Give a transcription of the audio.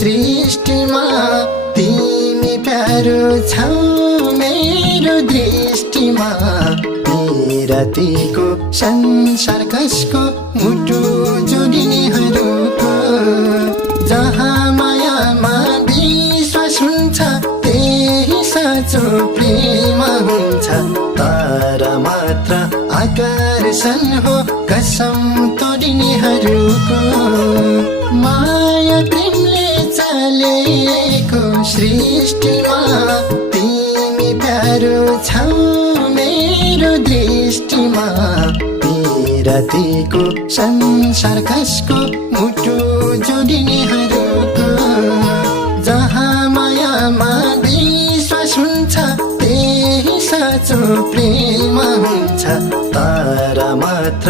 सृष्टिमा तिमी प्यारो छौ मेरो दृष्टिमा। रातिको संसार कसको मुटु जोडिनेहरूको, जहाँ मायामा विश्वास हुन्छ त्यही साँचो प्रेम हुन्छ। तारा मात्र आकर्षण हो कसम तोडिनेहरूको, माया प्रेमले चलेको सृष्टिमा तिमी प्यारो छौ मेरो दृष्टिमा। रातिको संसार कसको मुटु जोडिनेहरूको, जहाँ मायामा विश्वास हुन्छ त्यही साँचो प्रेम हुन्छ। तारा मात्र